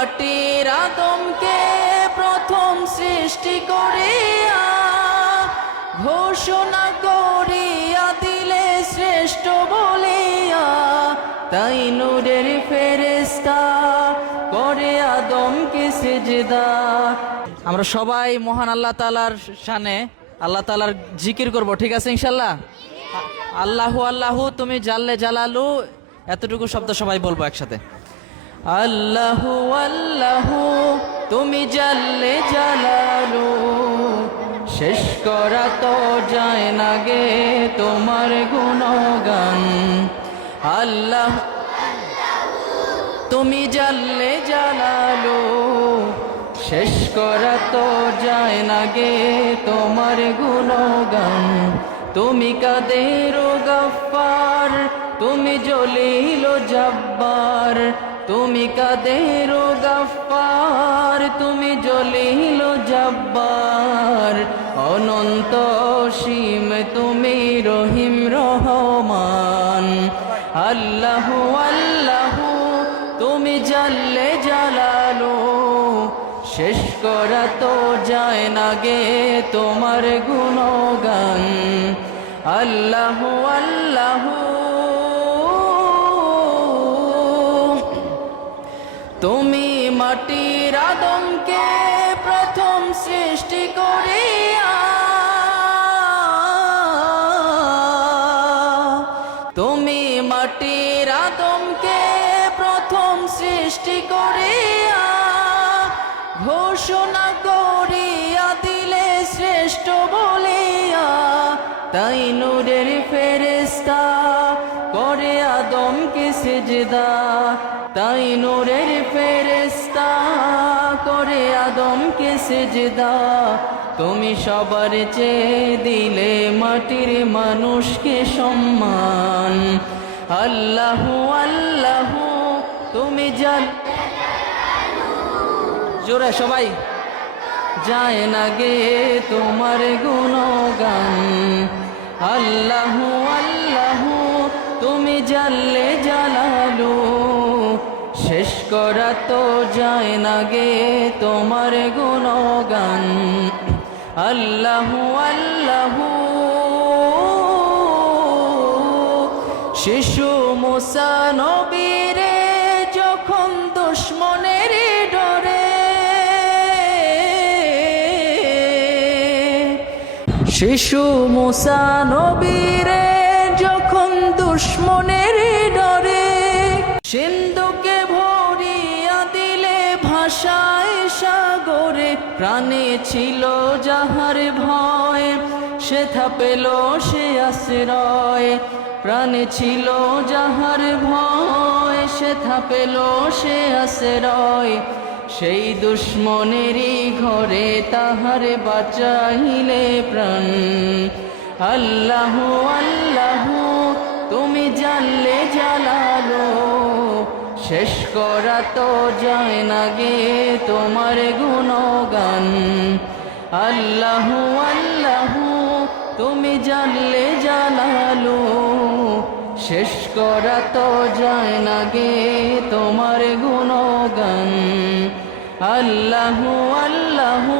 মাটির আদমকে প্রথম সৃষ্টি করিয়া ঘোষণা করিয়া দিলে শ্রেষ্ঠ বলিয়া, তাই নূরের ফেরেশতা করে আদমকে সিজদা। আমরা সবাই মহান আল্লাহ তাআলার শানে আল্লাহ তাআলার জিকির করব, ঠিক আছে ইনশাআল্লাহ? আল্লাহু আল্লাহু তুমি জাল্লে জালালু, এতটুকু শব্দ সবাই বলবো একসাথে। আল্লাহু আল্লাহু তুমি জাল্লে জালালু, শেষ করা তো যায় না গে তোমার গুণগান। আল্লাহ তুমি জাল্লে জালালু, শেষ করা তো যায় না গে তোমার গুণগান। তুমি কাদের গফফার, তুমি জলিল জব্বার, তুমি কাদের গফফার, তুমি জলিল জব্বার। অনন্ত সীম তুমি রহিম রহমান। আল্লাহু আল্লাহু তুমি জাল্লে জালালু, শেষ করা তো যায় না গে তোমার গুণগান। আল্লাহু আল্লাহু তুমি মাটির আদমকে প্রথম সৃষ্টি করিয়া, তুমি মাটির আদমকে প্রথম সৃষ্টি করিয়া ঘোষণা করিয়া দিলে শ্রেষ্ঠ বলিয়া, তাই নূরের ফেরেশতা করে আদমকে সিজদা। তাই নূরের ফেরেশতা করে আদমকে সিজদা। তুমি সবার চেয়ে দিলে মাটির মানুষকে সম্মান। আল্লাহু আল্লাহু তুমি জোরে সবাই যায় না গে তোমার গুণগান। আল্লাহু আল্লাহু তুমি জাল্লে জালালু, শেষ করা তো যায় না গে তোমার গুণগান। আল্লাহু আল্লাহু শিশু মুসা নবীরে যখন দুশ্মনের ডরে, শিশু মুসা নবীরে যখন দুশ্মনের ডরে, সিন্ধুকে ভরিয়া দিলে ভাষায় সাগরে। প্রাণে ছিল যাহার ভয়, সেথা পেল সে আশ্রয়। প্রাণে ছিল যাহার ভয়, সেথা পেল সে আশ্রয়। সেই দুশ্মনেরই ঘরে তাহার বাঁচাইলে প্রাণ। আল্লাহু আল্লাহু তুমি জাল্লে জালালু, শেষ করা তো যায় না গে তোমার গুণগান। আল্লাহু আল্লাহু তুমি জাল্লে জালালু, শেষ করা তো যায় না গে তোমার গুণগান। আল্লাহু আল্লাহু